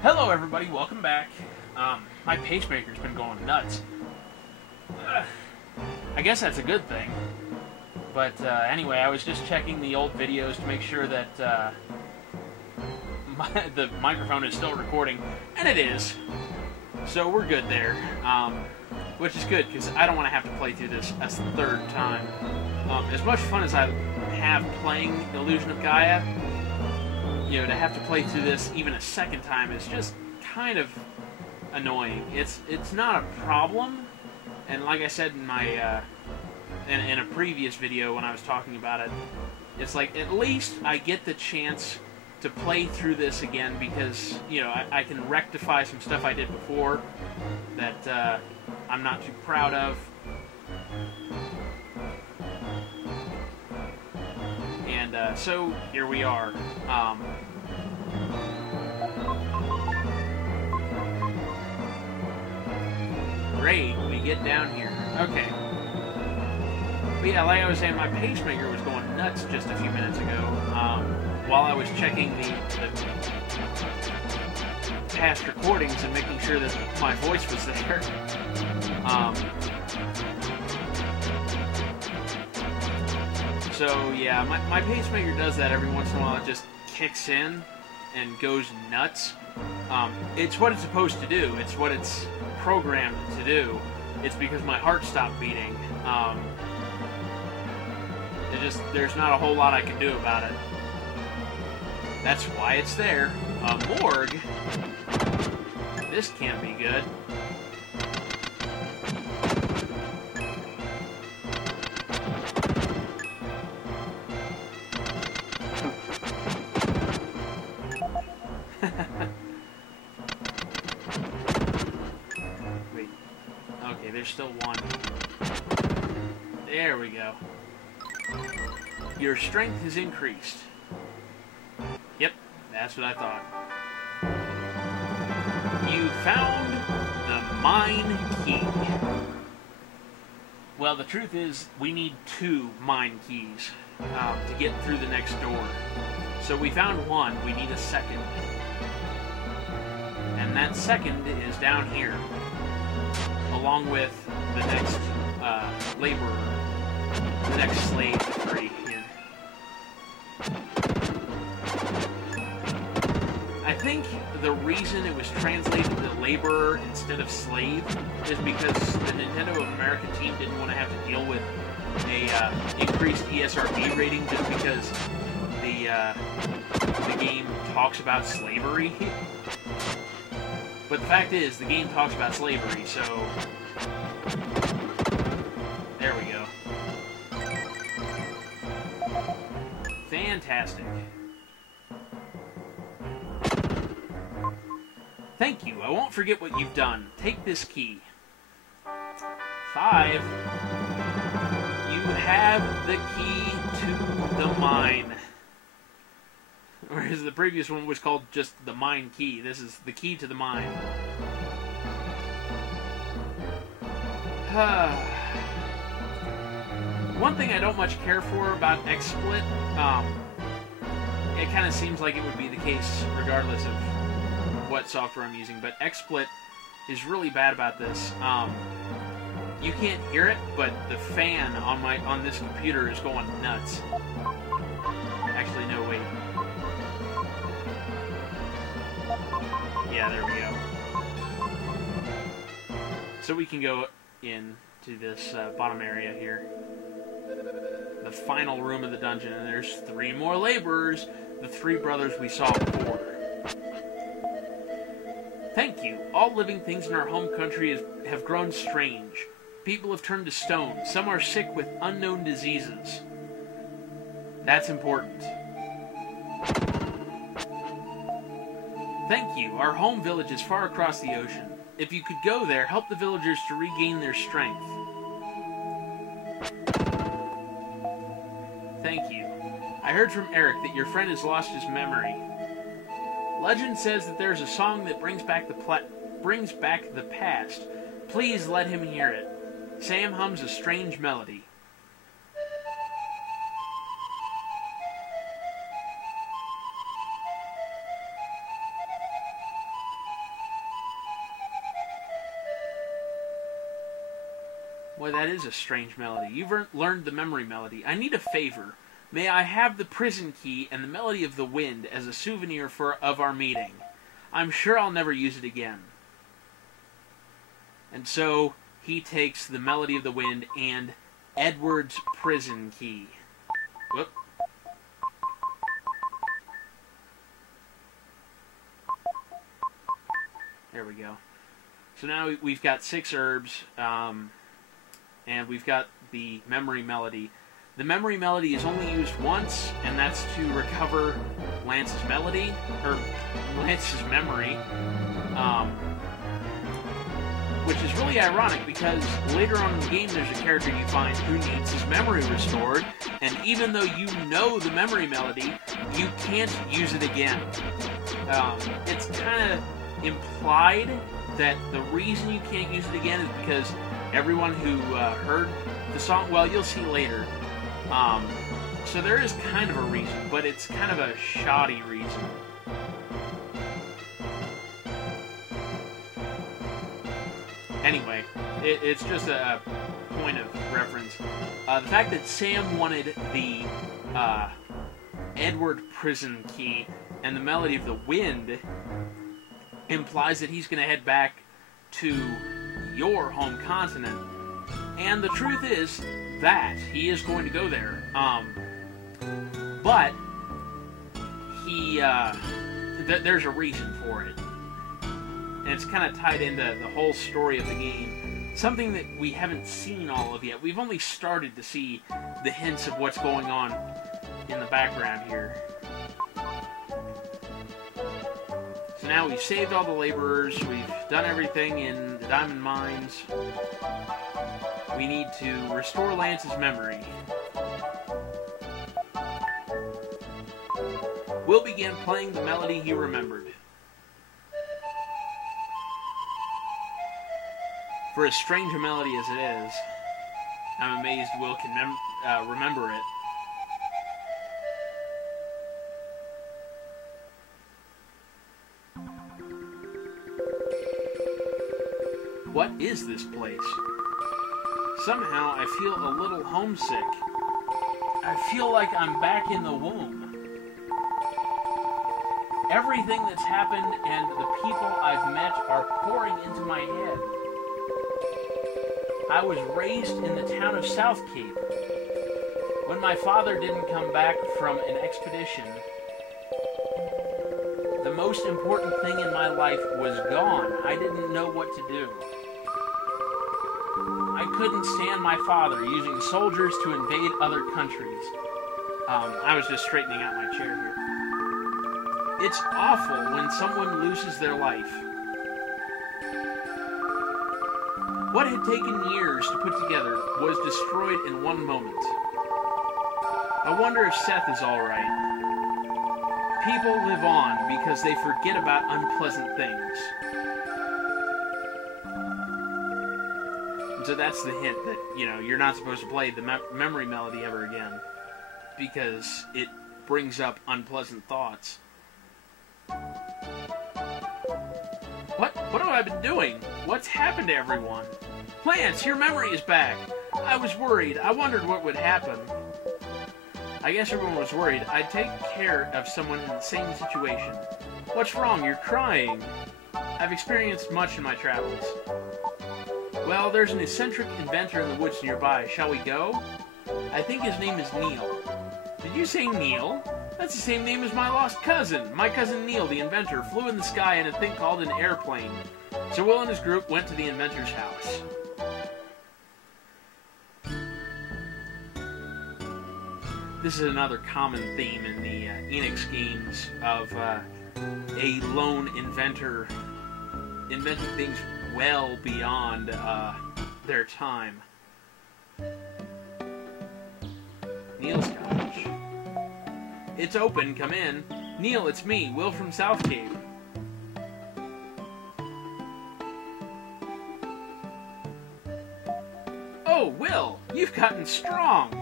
Hello everybody, welcome back. My pacemaker's been going nuts. I guess that's a good thing. But anyway, I was just checking the old videos to make sure that the microphone is still recording, and it is. So we're good there, which is good because I don't want to have to play through this a third time. As much fun as I have playing Illusion of Gaia, you know, to have to play through this even a second time is just kind of annoying. It's not a problem, and like I said in my in a previous video when I was talking about it, it's like at least I get the chance to play through this again because, you know, I can rectify some stuff I did before that I'm not too proud of. And so here we are. Great, we get down here. Okay. But yeah, like I was saying, my pacemaker was going nuts just a few minutes ago while I was checking the past recordings and making sure that my voice was there. So yeah, my pacemaker does that every once in a while. It just kicks in and goes nuts. It's what it's supposed to do. It's what it's programmed to do. It's because my heart stopped beating. There's not a whole lot I can do about it. That's why it's there. A morgue? This can't be good. Wait. Okay, there's still one. There we go. Your strength has increased. Yep, that's what I thought. You found the mine key. Well, the truth is, we need 2 mine keys to get through the next door. So we found one, we need a second. And that second is down here, along with the next laborer, the next slave to free. I think the reason it was translated to laborer instead of slave is because the Nintendo of America team didn't want to have to deal with a increased ESRB rating just because the game talks about slavery. But the fact is, the game talks about slavery, so there we go. Fantastic. Thank you. I won't forget what you've done. Take this key. 5. You have the key to the mine. Whereas the previous one was called just the mine key. This is the key to the mine. One thing I don't much care for about XSplit, it kind of seems like it would be the case regardless of what software I'm using, but XSplit is really bad about this. You can't hear it, but the fan on this computer is going nuts. Actually, no, wait. Yeah, there we go. So we can go into this bottom area here. The final room of the dungeon, and there's 3 more laborers, the 3 brothers we saw before. Thank you. All living things in our home country have grown strange. People have turned to stone. Some are sick with unknown diseases. That's important. Thank you. Our home village is far across the ocean. If you could go there, help the villagers to regain their strength. Thank you. I heard from Eric that your friend has lost his memory. Legend says that there's a song that brings back the past. Please let him hear it. Sam hums a strange melody. Boy, that is a strange melody. You've learned the memory melody. I need a favor. May I have the prison key and the melody of the wind as a souvenir of our meeting? I'm sure I'll never use it again. And so he takes the melody of the wind and Edward's prison key. Whoop. There we go. So now we've got 6 herbs, and we've got the memory melody. The memory melody is only used once, and that's to recover Lance's melody, or Lance's memory, which is really ironic because later on in the game there's a character you find who needs his memory restored, and even though you know the memory melody, you can't use it again. It's kind of implied that the reason you can't use it again is because everyone who heard the song, well, you'll see later. So there is kind of a reason, but it's kind of a shoddy reason. Anyway, it's just a point of reference. The fact that Sam wanted the Edward prison key and the melody of the wind implies that he's going to head back to your home continent. And the truth is that he is going to go there. But he there's a reason for it. And it's kind of tied into the whole story of the game. Something that we haven't seen all of yet. We've only started to see the hints of what's going on in the background here. So now we've saved all the laborers, we've done everything in the diamond mines. We need to restore Lance's memory. Will began playing the melody he remembered. For as strange a melody as it is, I'm amazed Will can remember it. What is this place? Somehow I feel a little homesick. I feel like I'm back in the womb. Everything that's happened and the people I've met are pouring into my head. I was raised in the town of South Cape. When my father didn't come back from an expedition, the most important thing in my life was gone. I didn't know what to do. I couldn't stand my father using soldiers to invade other countries. I was just straightening out my chair here. It's awful when someone loses their life. What had taken years to put together was destroyed in one moment. I wonder if Seth is all right. People live on because they forget about unpleasant things. And so that's the hint that, you know, you're not supposed to play the memory melody ever again because it brings up unpleasant thoughts. What have I been doing? What's happened to everyone? Lance, your memory is back. I was worried. I wondered what would happen. I guess everyone was worried I'd take care of someone in the same situation. What's wrong? You're crying. I've experienced much in my travels. Well, there's an eccentric inventor in the woods nearby. Shall we go? I think his name is Neil. Did you say Neil? That's the same name as my lost cousin. My cousin Neil, the inventor, flew in the sky in a thing called an airplane. So Will and his group went to the inventor's house. This is another common theme in the Enix games of a lone inventor inventing things well beyond their time. Neil's cottage. It's open, come in. Neil, it's me, Will from South Cape. Oh, Will, you've gotten strong.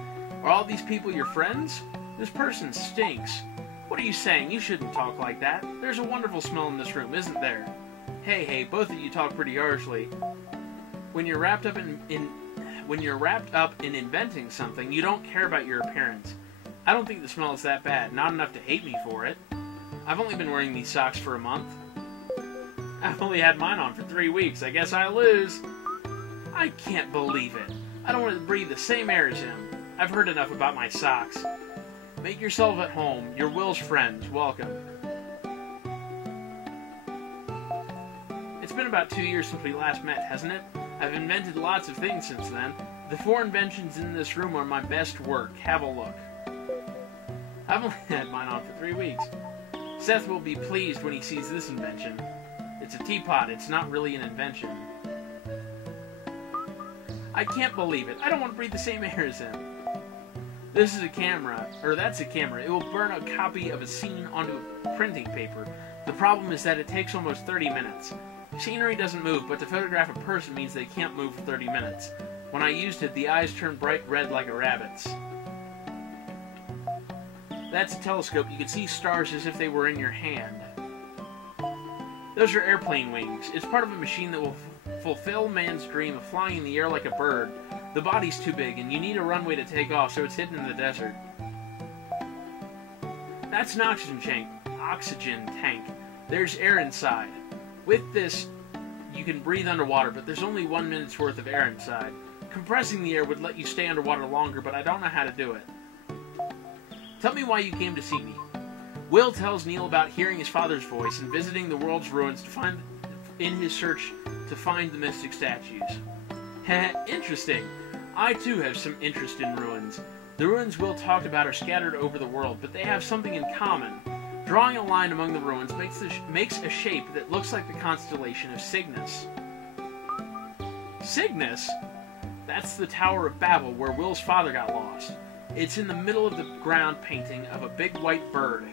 Are all these people your friends? This person stinks. What are you saying? You shouldn't talk like that. There's a wonderful smell in this room, isn't there? Hey, both of you talk pretty harshly. When you're wrapped up in when you're wrapped up in inventing something, you don't care about your appearance. I don't think the smell is that bad, not enough to hate me for it. I've only been wearing these socks for a month. I've only had mine on for 3 weeks. I guess I lose. I can't believe it. I don't want to breathe the same air as him. I've heard enough about my socks. Make yourself at home. You're Will's friends. Welcome. It's been about 2 years since we last met, hasn't it? I've invented lots of things since then. The 4 inventions in this room are my best work. Have a look. I've only had mine on for 3 weeks. Seth will be pleased when he sees this invention. It's a teapot. It's not really an invention. I can't believe it. I don't want to breathe the same air as him. This is a camera, or that's a camera. It will burn a copy of a scene onto printing paper. The problem is that it takes almost 30 minutes. Scenery doesn't move, but to photograph a person means they can't move for 30 minutes. When I used it, the eyes turned bright red like a rabbit's. That's a telescope. You can see stars as if they were in your hand. Those are airplane wings. It's part of a machine that will fulfill man's dream of flying in the air like a bird. The body's too big, and you need a runway to take off, so it's hidden in the desert. That's an oxygen tank. There's air inside. With this, you can breathe underwater, but there's only 1 minute's worth of air inside. Compressing the air would let you stay underwater longer, but I don't know how to do it. Tell me why you came to see me. Will tells Neil about hearing his father's voice and visiting the world's ruins in his search to find the mystic statues. Heh, interesting. I too have some interest in ruins. The ruins Will talked about are scattered over the world, but they have something in common. Drawing a line among the ruins makes a shape that looks like the constellation of Cygnus. Cygnus? That's the Tower of Babel where Will's father got lost. It's in the middle of the ground painting of a big white bird.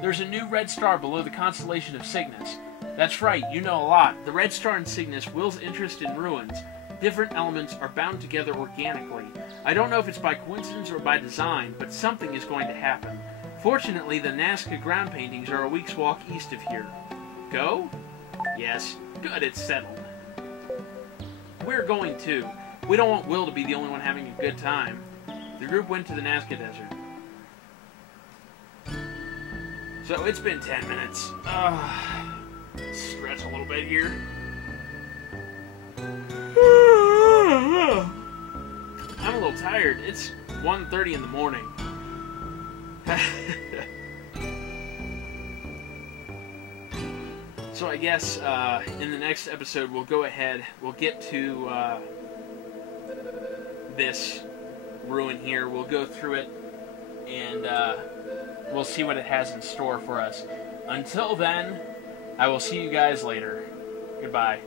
There's a new red star below the constellation of Cygnus. That's right, you know a lot. The red star in Cygnus, Will's interest in ruins. Different elements are bound together organically. I don't know if it's by coincidence or by design, but something is going to happen. Fortunately, the Nazca ground paintings are a week's walk east of here. Go? Yes. Good, it's settled. We're going too. We don't want Will to be the only one having a good time. The group went to the Nazca Desert. So it's been 10 minutes. Stretch a little bit here. I'm a little tired. It's 1:30 in the morning. So I guess in the next episode we'll go ahead, we'll get to this ruin here, we'll go through it, and we'll see what it has in store for us. Until then, I will see you guys later. Goodbye.